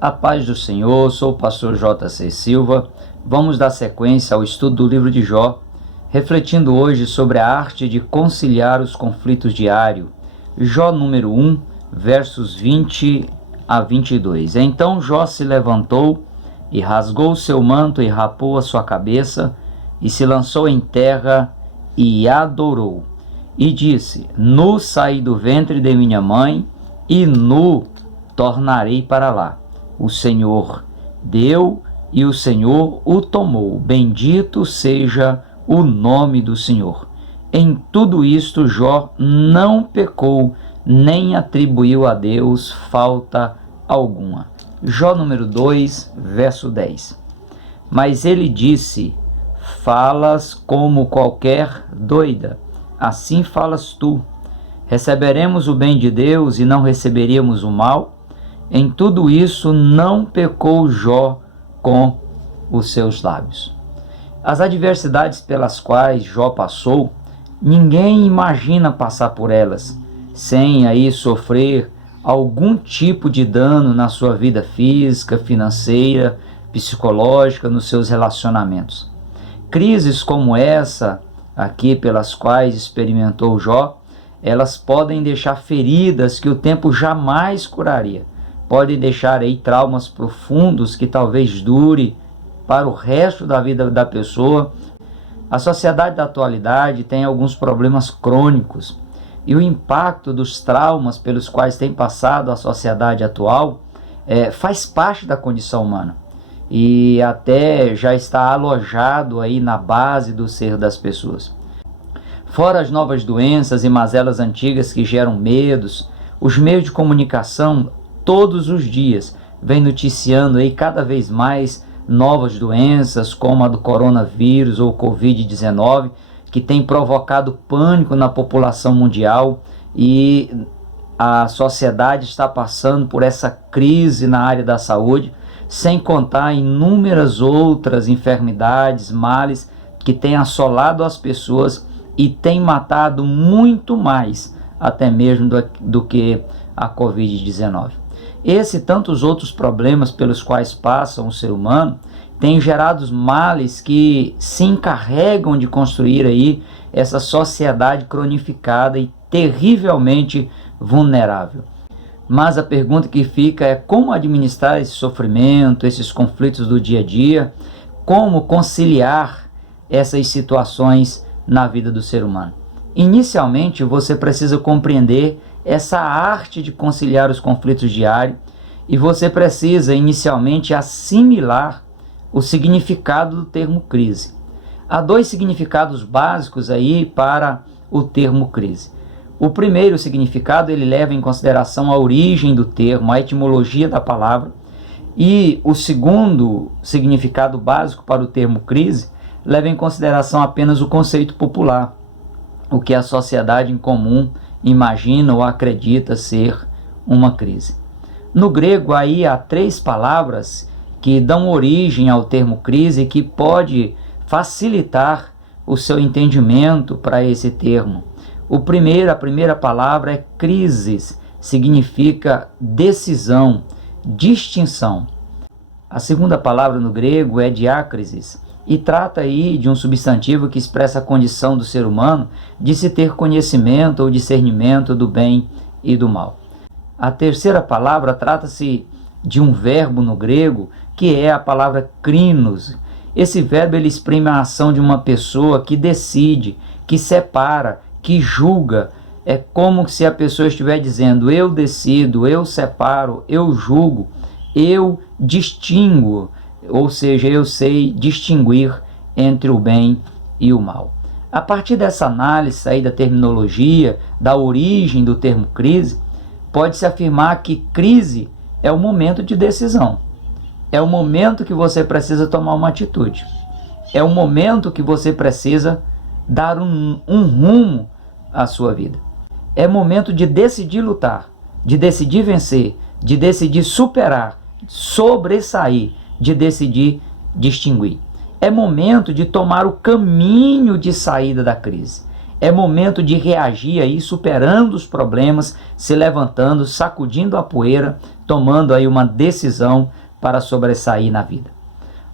A paz do Senhor, sou o pastor J.C. Silva. Vamos dar sequência ao estudo do livro de Jó, refletindo hoje sobre a arte de conciliar os conflitos diários. Jó número 1, versos 20 a 22. Então Jó se levantou e rasgou seu manto e rapou a sua cabeça e se lançou em terra e adorou. E disse: Nu saí do ventre de minha mãe e nu tornarei para lá. O Senhor deu e o Senhor o tomou. Bendito seja o nome do Senhor. Em tudo isto Jó não pecou, nem atribuiu a Deus falta alguma. Jó número 2, verso 10. Mas ele disse: Falas como qualquer doida, assim falas tu. Receberemos o bem de Deus e não receberíamos o mal? Em tudo isso não pecou Jó com os seus lábios. As adversidades pelas quais Jó passou, ninguém imagina passar por elas, sem aí sofrer algum tipo de dano na sua vida física, financeira, psicológica, nos seus relacionamentos. Crises como essa aqui pelas quais experimentou Jó, elas podem deixar feridas que o tempo jamais curaria. Podem deixar aí traumas profundos que talvez dure para o resto da vida da pessoa. A sociedade da atualidade tem alguns problemas crônicos e o impacto dos traumas pelos quais tem passado a sociedade atual faz parte da condição humana e até já está alojado aí na base do ser das pessoas. Fora as novas doenças e mazelas antigas que geram medos, os meios de comunicação todos os dias vem noticiando aí cada vez mais novas doenças, como a do coronavírus ou Covid-19, que tem provocado pânico na população mundial, e a sociedade está passando por essa crise na área da saúde, sem contar inúmeras outras enfermidades, males que têm assolado as pessoas e têm matado muito mais até mesmo do que a Covid-19. Esse e tantos outros problemas pelos quais passa o ser humano têm gerado males que se encarregam de construir aí essa sociedade cronificada e terrivelmente vulnerável. Mas a pergunta que fica é como administrar esse sofrimento, esses conflitos do dia a dia, como conciliar essas situações na vida do ser humano. Inicialmente, você precisa compreender essa arte de conciliar os conflitos diários e você precisa inicialmente assimilar o significado do termo crise. Há dois significados básicos aí para o termo crise. O primeiro significado, ele leva em consideração a origem do termo, a etimologia da palavra, e o segundo significado básico para o termo crise leva em consideração apenas o conceito popular, o que a sociedade em comum imagina ou acredita ser uma crise. No grego aí há três palavras que dão origem ao termo crise, que pode facilitar o seu entendimento para esse termo. A primeira palavra é crisis, significa decisão, distinção. A segunda palavra no grego é diácrisis, e trata aí de um substantivo que expressa a condição do ser humano de se ter conhecimento ou discernimento do bem e do mal. A terceira palavra trata-se de um verbo no grego, que é a palavra krinos. Esse verbo ele exprime a ação de uma pessoa que decide, que separa, que julga. É como se a pessoa estiver dizendo: eu decido, eu separo, eu julgo, eu distingo. Ou seja, eu sei distinguir entre o bem e o mal. A partir dessa análise aí da terminologia, da origem do termo crise, pode-se afirmar que crise é o momento de decisão. É o momento que você precisa tomar uma atitude. É o momento que você precisa dar um rumo à sua vida. É momento de decidir lutar, de decidir vencer, de decidir superar, sobressair, de decidir distinguir. É momento de tomar o caminho de saída da crise. É momento de reagir aí, superando os problemas, se levantando, sacudindo a poeira, tomando aí uma decisão para sobressair na vida.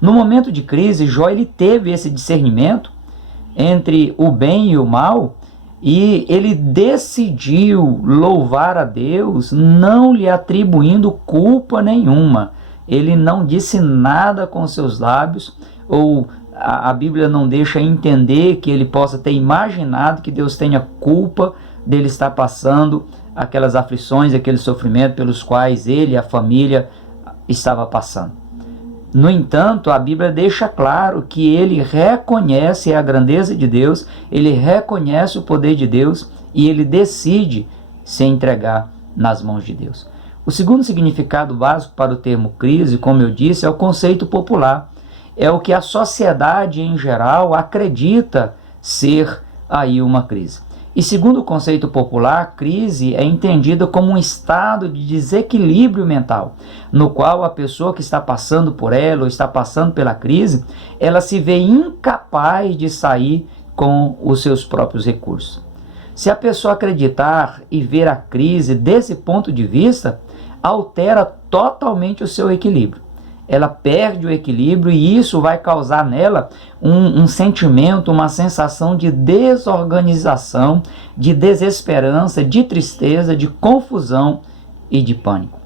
No momento de crise, Jó ele teve esse discernimento entre o bem e o mal, e ele decidiu louvar a Deus, não lhe atribuindo culpa nenhuma. Ele não disse nada com seus lábios, ou a Bíblia não deixa entender que ele possa ter imaginado que Deus tenha culpa dele estar passando aquelas aflições, aquele sofrimento pelos quais ele e a família estava passando. No entanto, a Bíblia deixa claro que ele reconhece a grandeza de Deus, ele reconhece o poder de Deus e ele decide se entregar nas mãos de Deus. O segundo significado básico para o termo crise, como eu disse, é o conceito popular. É o que a sociedade em geral acredita ser aí uma crise. E segundo o conceito popular, crise é entendida como um estado de desequilíbrio mental, no qual a pessoa que está passando por ela ou está passando pela crise, ela se vê incapaz de sair com os seus próprios recursos. Se a pessoa acreditar e ver a crise desse ponto de vista, altera totalmente o seu equilíbrio. Ela perde o equilíbrio e isso vai causar nela um sentimento, uma sensação de desorganização, de desesperança, de tristeza, de confusão e de pânico.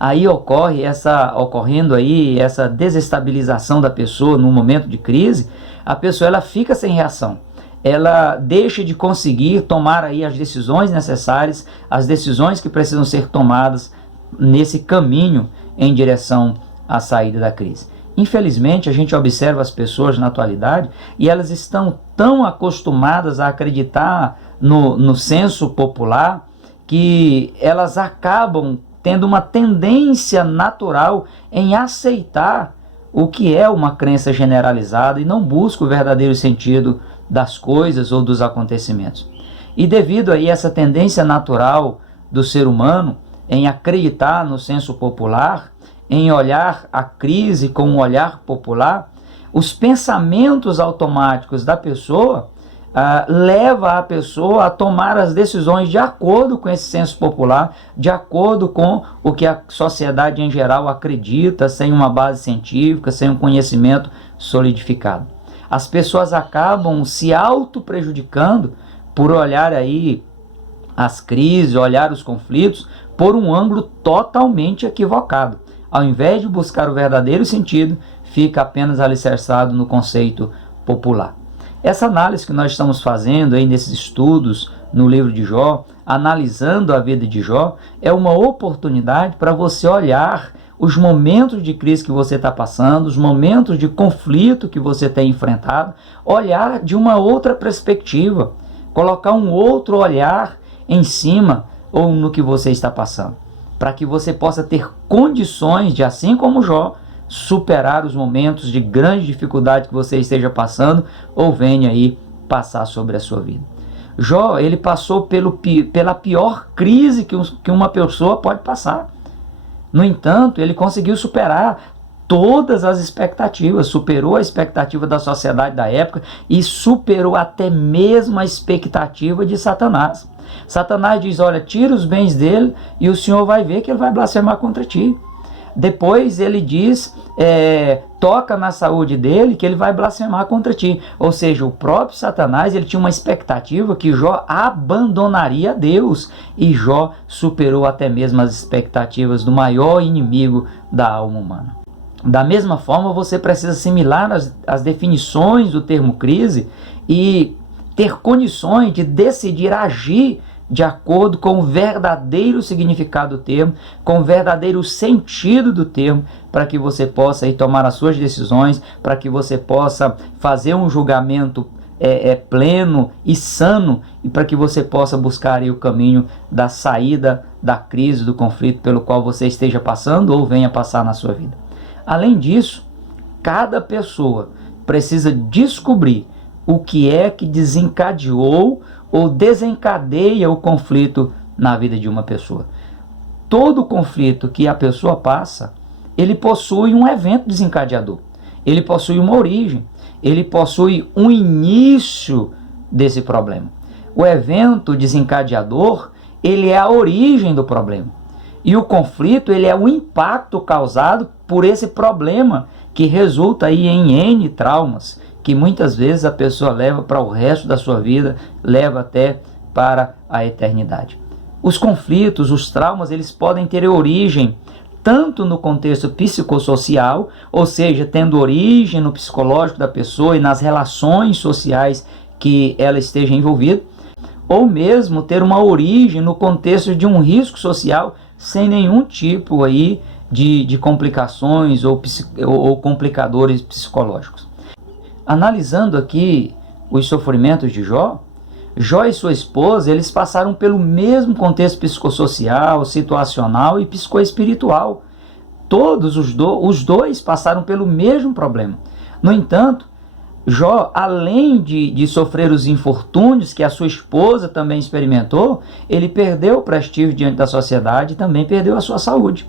Aí ocorrendo essa desestabilização da pessoa no momento de crise, a pessoa ela fica sem reação. Ela deixa de conseguir tomar aí as decisões necessárias, as decisões que precisam ser tomadas nesse caminho em direção à saída da crise. Infelizmente, a gente observa as pessoas na atualidade e elas estão tão acostumadas a acreditar no senso popular que elas acabam tendo uma tendência natural em aceitar o que é uma crença generalizada e não busca o verdadeiro sentido das coisas ou dos acontecimentos. E devido a essa tendência natural do ser humano em acreditar no senso popular, em olhar a crise com um olhar popular, os pensamentos automáticos da pessoa levam a pessoa a tomar as decisões de acordo com esse senso popular, de acordo com o que a sociedade em geral acredita, sem uma base científica, sem um conhecimento solidificado. As pessoas acabam se auto-prejudicando por olhar aí as crises, olhar os conflitos por um ângulo totalmente equivocado. Ao invés de buscar o verdadeiro sentido, fica apenas alicerçado no conceito popular. Essa análise que nós estamos fazendo aí nesses estudos no livro de Jó, analisando a vida de Jó, é uma oportunidade para você olhar os momentos de crise que você está passando, os momentos de conflito que você tem enfrentado, olhar de uma outra perspectiva, colocar um outro olhar em cima ou no que você está passando, para que você possa ter condições de, assim como Jó, superar os momentos de grande dificuldade que você esteja passando ou venha aí passar sobre a sua vida. Jó, ele passou pela pior crise que uma pessoa pode passar. No entanto, ele conseguiu superar todas as expectativas, superou a expectativa da sociedade da época e superou até mesmo a expectativa de Satanás. Satanás diz, olha, tira os bens dele e o Senhor vai ver que ele vai blasfemar contra ti. Depois ele diz, toca na saúde dele que ele vai blasfemar contra ti. Ou seja, o próprio Satanás ele tinha uma expectativa que Jó abandonaria Deus. E Jó superou até mesmo as expectativas do maior inimigo da alma humana. Da mesma forma, você precisa assimilar as definições do termo crise e ter condições de decidir agir de acordo com o verdadeiro significado do termo, com o verdadeiro sentido do termo, para que você possa aí tomar as suas decisões, para que você possa fazer um julgamento pleno e sano, e para que você possa buscar aí o caminho da saída da crise, do conflito pelo qual você esteja passando ou venha passar na sua vida. Além disso, cada pessoa precisa descobrir o que é que desencadeou ou desencadeia o conflito na vida de uma pessoa. Todo conflito que a pessoa passa, ele possui um evento desencadeador. Ele possui uma origem. Ele possui um início desse problema. O evento desencadeador, ele é a origem do problema. E o conflito, ele é o impacto causado por esse problema, que resulta aí em N traumas, que muitas vezes a pessoa leva para o resto da sua vida, leva até para a eternidade. Os conflitos, os traumas, eles podem ter origem tanto no contexto psicossocial, ou seja, tendo origem no psicológico da pessoa e nas relações sociais que ela esteja envolvida, ou mesmo ter uma origem no contexto de um risco social sem nenhum tipo aí de complicações ou complicadores psicológicos. Analisando aqui os sofrimentos de Jó, Jó e sua esposa, eles passaram pelo mesmo contexto psicossocial, situacional e psicoespiritual. Todos os dois passaram pelo mesmo problema. No entanto, Jó, além de sofrer os infortúnios que a sua esposa também experimentou, ele perdeu o prestígio diante da sociedade e também perdeu a sua saúde.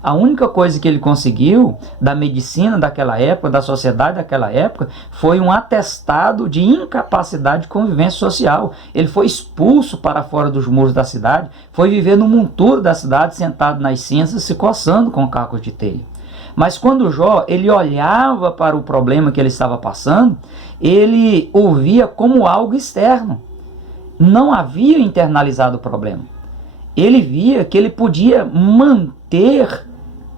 A única coisa que ele conseguiu da medicina daquela época, da sociedade daquela época, foi um atestado de incapacidade de convivência social. Ele foi expulso para fora dos muros da cidade, foi viver no monturo da cidade, sentado nas cinzas, se coçando com cacos de telha. Mas quando Jó, ele olhava para o problema que ele estava passando, ele o via como algo externo. Não havia internalizado o problema. Ele via que ele podia manter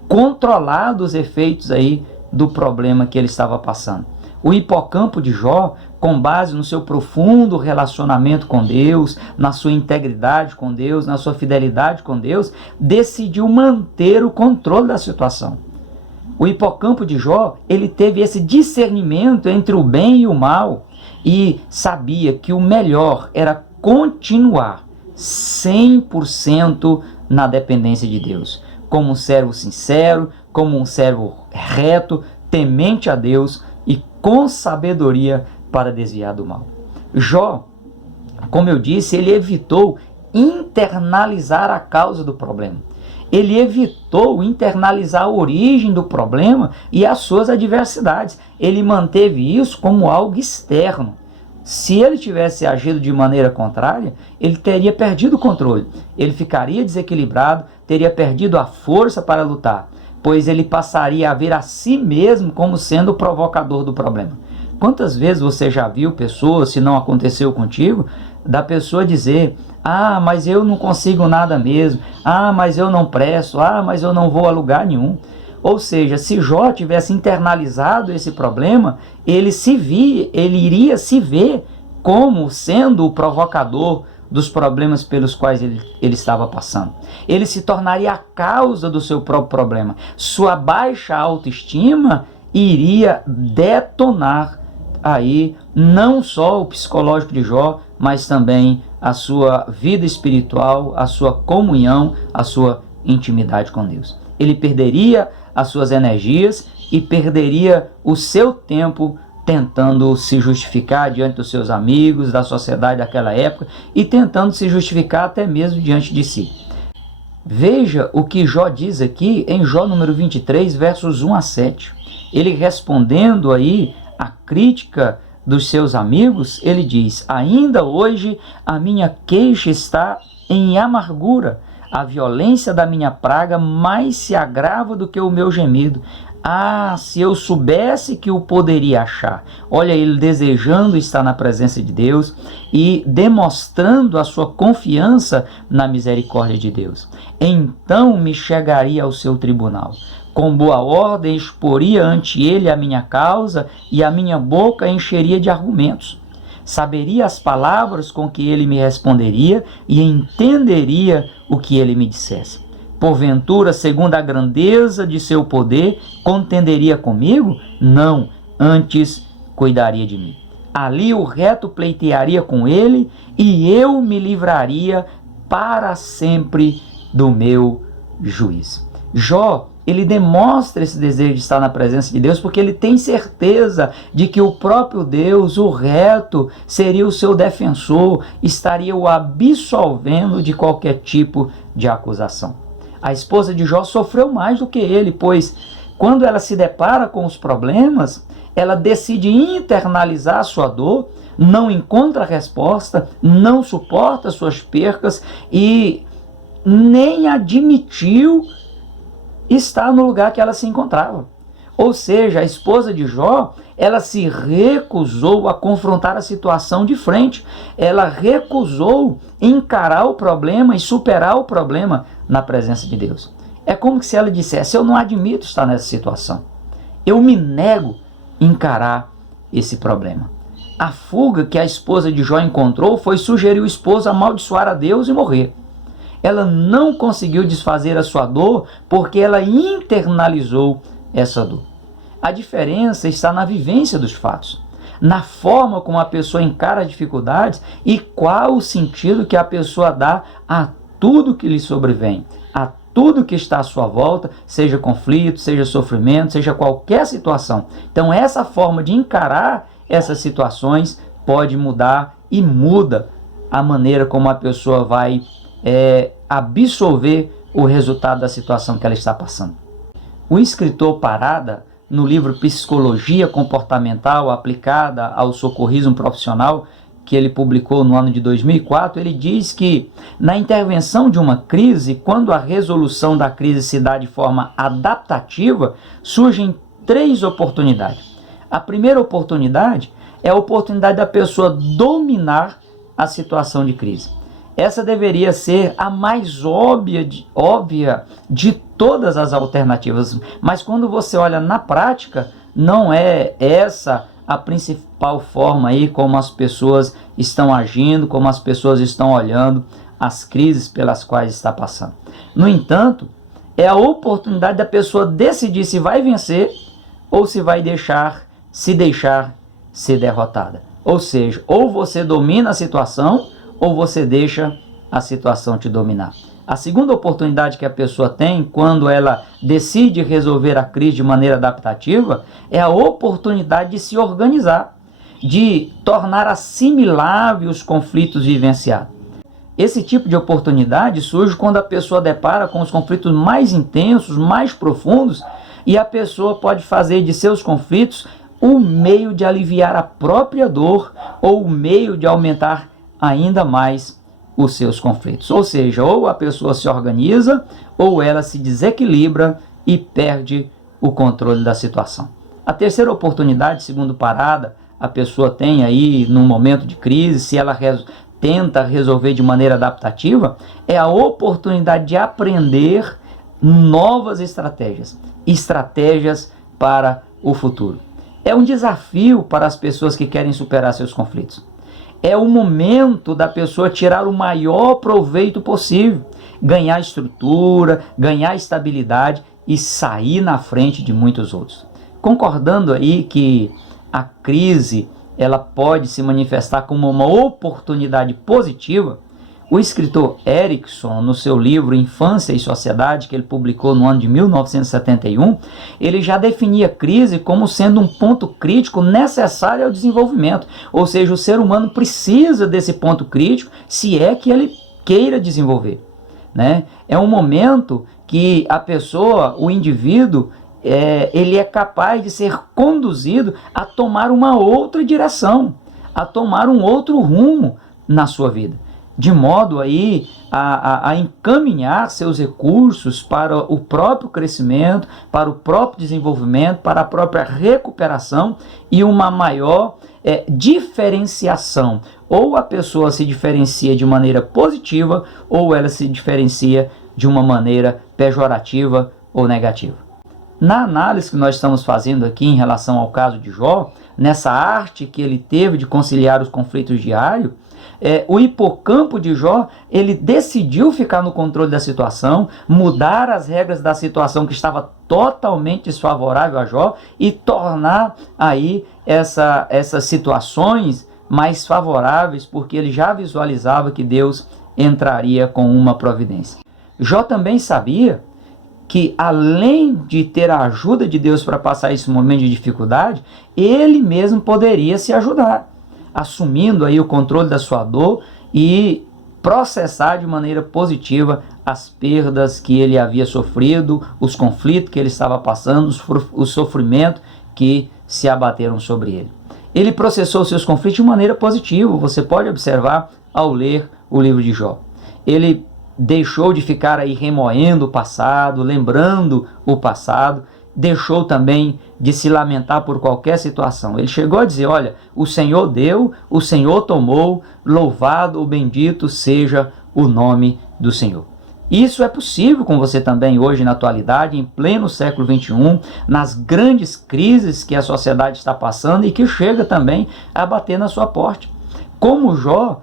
controlado os efeitos aí do problema que ele estava passando. O hipocampo de Jó, com base no seu profundo relacionamento com Deus, na sua integridade com Deus, na sua fidelidade com Deus, decidiu manter o controle da situação. O hipocampo de Jó, ele teve esse discernimento entre o bem e o mal e sabia que o melhor era continuar 100% na dependência de Deus, como um servo sincero, como um servo reto, temente a Deus e com sabedoria para desviar do mal. Jó, como eu disse, ele evitou internalizar a causa do problema. Ele evitou internalizar a origem do problema e as suas adversidades. Ele manteve isso como algo externo. Se ele tivesse agido de maneira contrária, ele teria perdido o controle. Ele ficaria desequilibrado, teria perdido a força para lutar, pois ele passaria a ver a si mesmo como sendo o provocador do problema. Quantas vezes você já viu pessoas, se não aconteceu contigo, da pessoa dizer: ah, mas eu não consigo nada mesmo, ah, mas eu não presto, ah, mas eu não vou a lugar nenhum. Ou seja, se Jó tivesse internalizado esse problema, ele iria se ver como sendo o provocador dos problemas pelos quais ele estava passando. Ele se tornaria a causa do seu próprio problema. Sua baixa autoestima iria detonar aí não só o psicológico de Jó, mas também a sua vida espiritual, a sua comunhão, a sua intimidade com Deus. Ele perderia as suas energias e perderia o seu tempo tentando se justificar diante dos seus amigos, da sociedade daquela época e tentando se justificar até mesmo diante de si. Veja o que Jó diz aqui em Jó número 23, versos 1 a 7. Ele respondendo aí a crítica dos seus amigos, ele diz: ainda hoje a minha queixa está em amargura, a violência da minha praga mais se agrava do que o meu gemido. Ah, se eu soubesse que o poderia achar. Olha, ele desejando estar na presença de Deus e demonstrando a sua confiança na misericórdia de Deus. Então me chegaria ao seu tribunal. Com boa ordem exporia ante ele a minha causa e a minha boca encheria de argumentos. Saberia as palavras com que ele me responderia e entenderia o que ele me dissesse. Porventura, segundo a grandeza de seu poder, contenderia comigo? Não, antes cuidaria de mim. Ali o reto pleitearia com ele e eu me livraria para sempre do meu juízo. Jó, ele demonstra esse desejo de estar na presença de Deus porque ele tem certeza de que o próprio Deus, o reto, seria o seu defensor, estaria o absolvendo de qualquer tipo de acusação. A esposa de Jó sofreu mais do que ele, pois quando ela se depara com os problemas, ela decide internalizar a sua dor, não encontra resposta, não suporta suas percas e nem admitiu estar no lugar que ela se encontrava. Ou seja, a esposa de Jó, ela se recusou a confrontar a situação de frente. Ela recusou encarar o problema e superar o problema na presença de Deus. É como se ela dissesse: eu não admito estar nessa situação. Eu me nego a encarar esse problema. A fuga que a esposa de Jó encontrou foi sugerir o esposo amaldiçoar a Deus e morrer. Ela não conseguiu desfazer a sua dor porque ela internalizou essa dor. A diferença está na vivência dos fatos, na forma como a pessoa encara as dificuldades e qual o sentido que a pessoa dá a tudo que lhe sobrevém, a tudo que está à sua volta, seja conflito, seja sofrimento, seja qualquer situação. Então essa forma de encarar essas situações pode mudar e muda a maneira como a pessoa vai absorver o resultado da situação que ela está passando. O escritor Parada, no livro Psicologia Comportamental Aplicada ao Socorrismo Profissional, que ele publicou no ano de 2004, ele diz que na intervenção de uma crise, quando a resolução da crise se dá de forma adaptativa, surgem 3 oportunidades. A primeira oportunidade é a oportunidade da pessoa dominar a situação de crise. Essa deveria ser a mais óbvia de todas as alternativas, mas quando você olha na prática, não é essa a principal forma aí como as pessoas estão agindo, como as pessoas estão olhando as crises pelas quais está passando. No entanto, é a oportunidade da pessoa decidir se vai vencer ou se vai deixar ser derrotada. Ou seja, ou você domina a situação ou você deixa a situação te dominar. A segunda oportunidade que a pessoa tem quando ela decide resolver a crise de maneira adaptativa é a oportunidade de se organizar, de tornar assimilável os conflitos vivenciados. Esse tipo de oportunidade surge quando a pessoa depara com os conflitos mais intensos, mais profundos, e a pessoa pode fazer de seus conflitos o meio de aliviar a própria dor ou o meio de aumentar ainda mais os seus conflitos. Ou seja, ou a pessoa se organiza ou ela se desequilibra e perde o controle da situação. A terceira oportunidade, segundo Parada, a pessoa tem aí num momento de crise, se ela tenta resolver de maneira adaptativa, é a oportunidade de aprender novas estratégias para o futuro. É um desafio para as pessoas que querem superar seus conflitos. É o momento da pessoa tirar o maior proveito possível, ganhar estrutura, ganhar estabilidade e sair na frente de muitos outros. Concordando aí que a crise ela pode se manifestar como uma oportunidade positiva, o escritor Erickson, no seu livro Infância e Sociedade, que ele publicou no ano de 1971, ele já definia a crise como sendo um ponto crítico necessário ao desenvolvimento. Ou seja, o ser humano precisa desse ponto crítico se é que ele queira desenvolver, né? É um momento que a pessoa, o indivíduo, ele é capaz de ser conduzido a tomar uma outra direção, a tomar um outro rumo na sua vida, de modo aí a encaminhar seus recursos para o próprio crescimento, para o próprio desenvolvimento, para a própria recuperação e uma maior diferenciação. Ou a pessoa se diferencia de maneira positiva ou ela se diferencia de uma maneira pejorativa ou negativa. Na análise que nós estamos fazendo aqui em relação ao caso de Jó, nessa arte que ele teve de conciliar os conflitos diários, o hipocampo de Jó, ele decidiu ficar no controle da situação, mudar as regras da situação que estava totalmente desfavorável a Jó e tornar aí essas situações mais favoráveis, porque ele já visualizava que Deus entraria com uma providência. Jó também sabia que além de ter a ajuda de Deus para passar esse momento de dificuldade, ele mesmo poderia se ajudar, assumindo aí o controle da sua dor e processar de maneira positiva as perdas que ele havia sofrido, os conflitos que ele estava passando, os sofrimentos que se abateram sobre ele. Ele processou seus conflitos de maneira positiva, você pode observar ao ler o livro de Jó. Ele deixou de ficar aí remoendo o passado, lembrando o passado, deixou também de se lamentar por qualquer situação. Ele chegou a dizer, olha, o Senhor deu, o Senhor tomou, louvado ou bendito seja o nome do Senhor. Isso é possível com você também hoje na atualidade, em pleno século XXI, nas grandes crises que a sociedade está passando e que chega também a bater na sua porta. Como Jó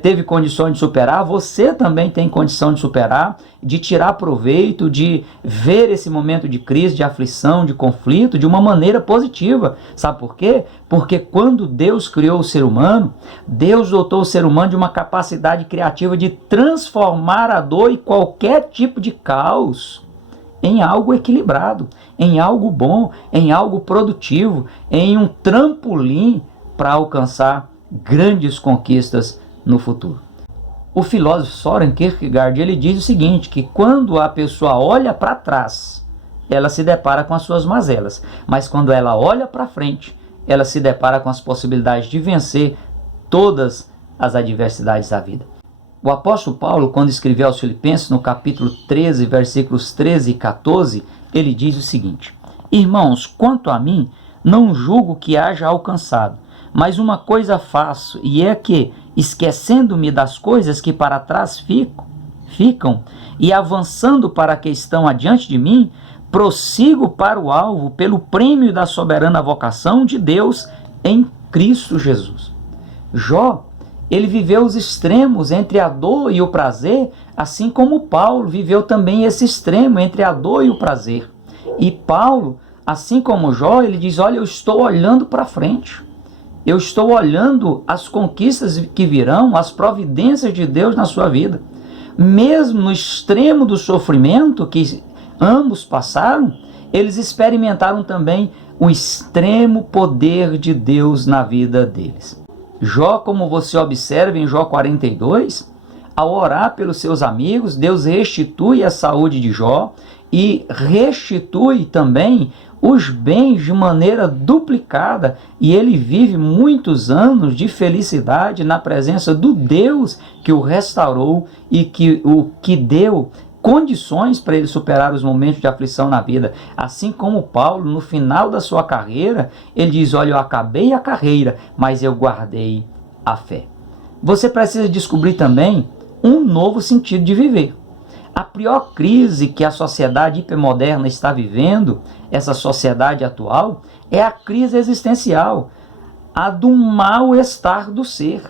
teve condições de superar, você também tem condição de superar, de tirar proveito, de ver esse momento de crise, de aflição, de conflito, de uma maneira positiva. Sabe por quê? Porque quando Deus criou o ser humano, Deus dotou o ser humano de uma capacidade criativa de transformar a dor e qualquer tipo de caos em algo equilibrado, em algo bom, em algo produtivo, em um trampolim para alcançar grandes conquistas no futuro. O filósofo Søren Kierkegaard, ele diz o seguinte, que quando a pessoa olha para trás, ela se depara com as suas mazelas, mas quando ela olha para frente, ela se depara com as possibilidades de vencer todas as adversidades da vida. O apóstolo Paulo, quando escreveu aos Filipenses, no capítulo 13, versículos 13 e 14, ele diz o seguinte, irmãos, quanto a mim, não julgo que haja alcançado, mas uma coisa faço, e é que, esquecendo-me das coisas que para trás ficam, e avançando para que estão adiante de mim, prossigo para o alvo pelo prêmio da soberana vocação de Deus em Cristo Jesus. Jó, ele viveu os extremos entre a dor e o prazer, assim como Paulo viveu também esse extremo entre a dor e o prazer. E Paulo, assim como Jó, ele diz, olha, eu estou olhando para frente. Eu estou olhando as conquistas que virão, as providências de Deus na sua vida. Mesmo no extremo do sofrimento que ambos passaram, eles experimentaram também o extremo poder de Deus na vida deles. Jó, como você observa em Jó 42, ao orar pelos seus amigos, Deus restitui a saúde de Jó e restitui também os bens de maneira duplicada, e ele vive muitos anos de felicidade na presença do Deus que o restaurou e que deu condições para ele superar os momentos de aflição na vida. Assim como Paulo, no final da sua carreira, ele diz, olha, eu acabei a carreira, mas eu guardei a fé. Você precisa descobrir também um novo sentido de viver. A pior crise que a sociedade hipermoderna está vivendo, essa sociedade atual, é a crise existencial, a do mal-estar do ser.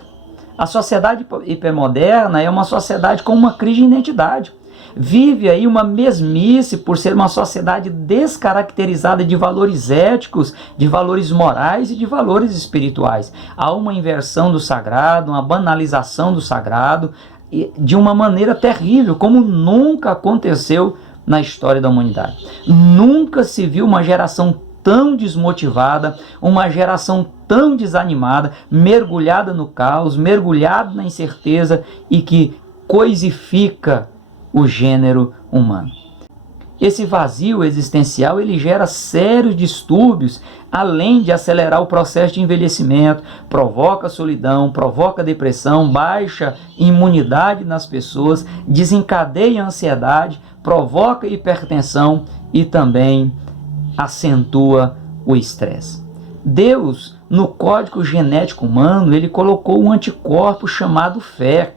A sociedade hipermoderna é uma sociedade com uma crise de identidade. Vive aí uma mesmice por ser uma sociedade descaracterizada de valores éticos, de valores morais e de valores espirituais. Há uma inversão do sagrado, uma banalização do sagrado, de uma maneira terrível, como nunca aconteceu na história da humanidade. Nunca se viu uma geração tão desmotivada, uma geração tão desanimada, mergulhada no caos, mergulhada na incerteza e que coisifica o gênero humano. Esse vazio existencial, ele gera sérios distúrbios, além de acelerar o processo de envelhecimento, provoca solidão, provoca depressão, baixa imunidade nas pessoas, desencadeia ansiedade, provoca hipertensão e também acentua o estresse. Deus, no código genético humano, ele colocou um anticorpo chamado fé.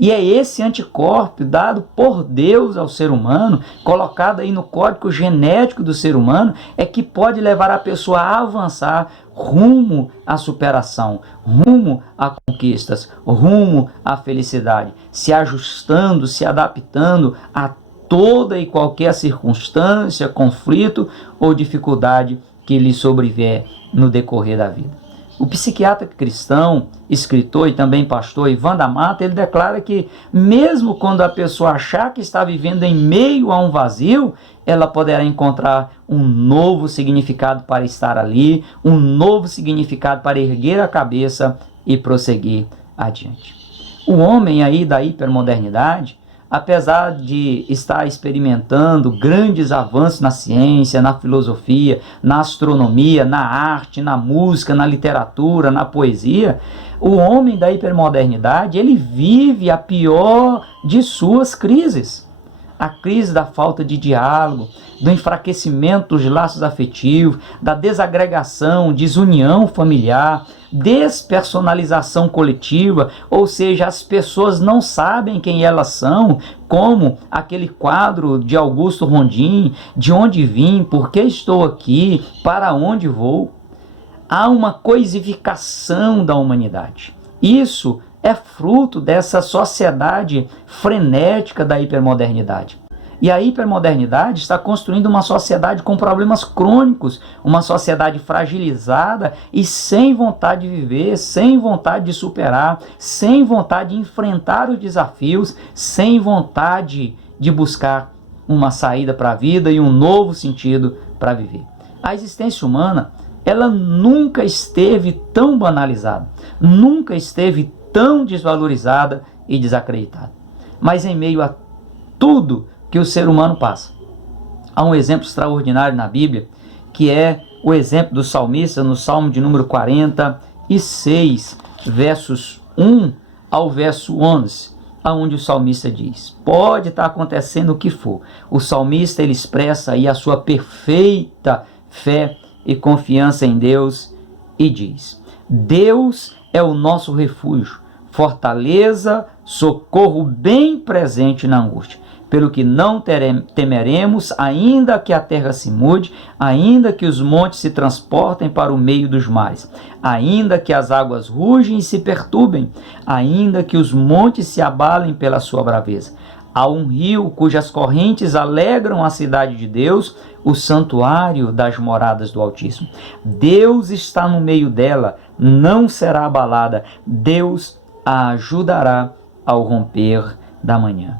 E é esse anticorpo dado por Deus ao ser humano, colocado aí no código genético do ser humano, é que pode levar a pessoa a avançar rumo à superação, rumo a conquistas, rumo à felicidade, se ajustando, se adaptando a toda e qualquer circunstância, conflito ou dificuldade que lhe sobrevier no decorrer da vida. O psiquiatra cristão, escritor e também pastor Ivan da Mata, ele declara que mesmo quando a pessoa achar que está vivendo em meio a um vazio, ela poderá encontrar um novo significado para estar ali, um novo significado para erguer a cabeça e prosseguir adiante. O homem aí da hipermodernidade, apesar de estar experimentando grandes avanços na ciência, na filosofia, na astronomia, na arte, na música, na literatura, na poesia, o homem da hipermodernidade, ele vive a pior de suas crises. A crise da falta de diálogo, do enfraquecimento dos laços afetivos, da desagregação, desunião familiar, despersonalização coletiva, ou seja, as pessoas não sabem quem elas são, como aquele quadro de Augusto Rodin, de onde vim, por que estou aqui, para onde vou. Há uma coisificação da humanidade. Isso é fruto dessa sociedade frenética da hipermodernidade. E a hipermodernidade está construindo uma sociedade com problemas crônicos, uma sociedade fragilizada e sem vontade de viver, sem vontade de superar, sem vontade de enfrentar os desafios, sem vontade de buscar uma saída para a vida e um novo sentido para viver. A existência humana, ela nunca esteve tão banalizada, nunca esteve tão desvalorizada e desacreditada. Mas em meio a tudo que o ser humano passa, há um exemplo extraordinário na Bíblia, que é o exemplo do salmista no Salmo de número 46, versos 1 ao verso 11, onde o salmista diz: pode estar acontecendo o que for, o salmista ele expressa aí a sua perfeita fé e confiança em Deus e diz: Deus é o nosso refúgio, fortaleza, socorro bem presente na angústia, pelo que não temeremos, ainda que a terra se mude, ainda que os montes se transportem para o meio dos mares, ainda que as águas rugem e se perturbem, ainda que os montes se abalem pela sua braveza. Há um rio cujas correntes alegram a cidade de Deus, o santuário das moradas do Altíssimo. Deus está no meio dela, não será abalada. Deus a ajudará ao romper da manhã.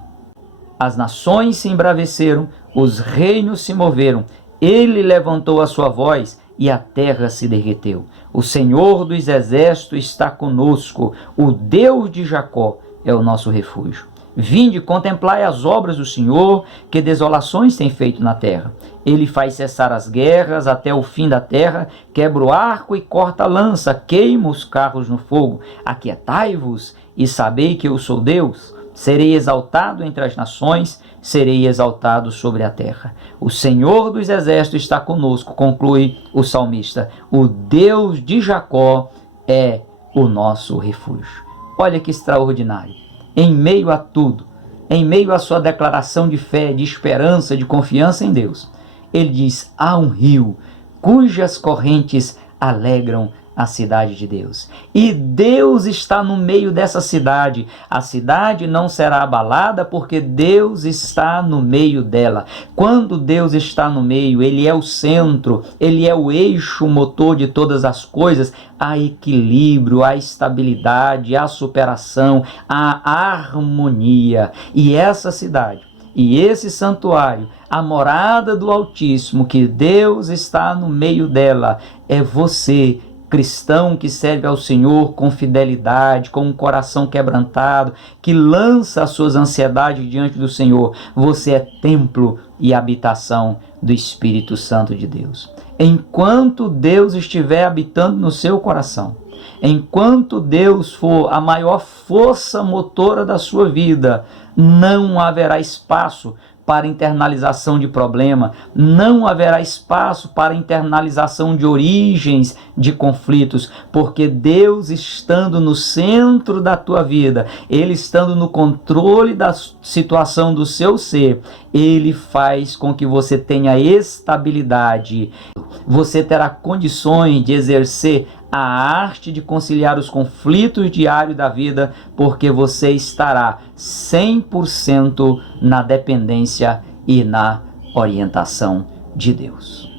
As nações se embraveceram, os reinos se moveram. Ele levantou a sua voz e a terra se derreteu. O Senhor dos exércitos está conosco. O Deus de Jacó é o nosso refúgio. Vinde, contemplai as obras do Senhor, que desolações tem feito na terra. Ele faz cessar as guerras até o fim da terra, quebra o arco e corta a lança, queima os carros no fogo. Aquietai-vos e sabei que eu sou Deus. Serei exaltado entre as nações, serei exaltado sobre a terra. O Senhor dos exércitos está conosco, conclui o salmista. O Deus de Jacó é o nosso refúgio. Olha que extraordinário. Em meio a tudo, em meio à sua declaração de fé, de esperança, de confiança em Deus, ele diz: há um rio cujas correntes alegram a cidade de Deus. E Deus está no meio dessa cidade. A cidade não será abalada porque Deus está no meio dela. Quando Deus está no meio, Ele é o centro, Ele é o eixo motor de todas as coisas. Há equilíbrio, há estabilidade, há superação, há harmonia. E essa cidade e esse santuário, a morada do Altíssimo, que Deus está no meio dela, é você, cristão que serve ao Senhor com fidelidade, com um coração quebrantado, que lança as suas ansiedades diante do Senhor. Você é templo e habitação do Espírito Santo de Deus. Enquanto Deus estiver habitando no seu coração, enquanto Deus for a maior força motora da sua vida, não haverá espaço para internalização de problema, não haverá espaço para internalização de origens de conflitos, porque Deus estando no centro da tua vida, Ele estando no controle da situação do seu ser, Ele faz com que você tenha estabilidade, você terá condições de exercer a arte de conciliar os conflitos diários da vida, porque você estará 100% na dependência e na orientação de Deus.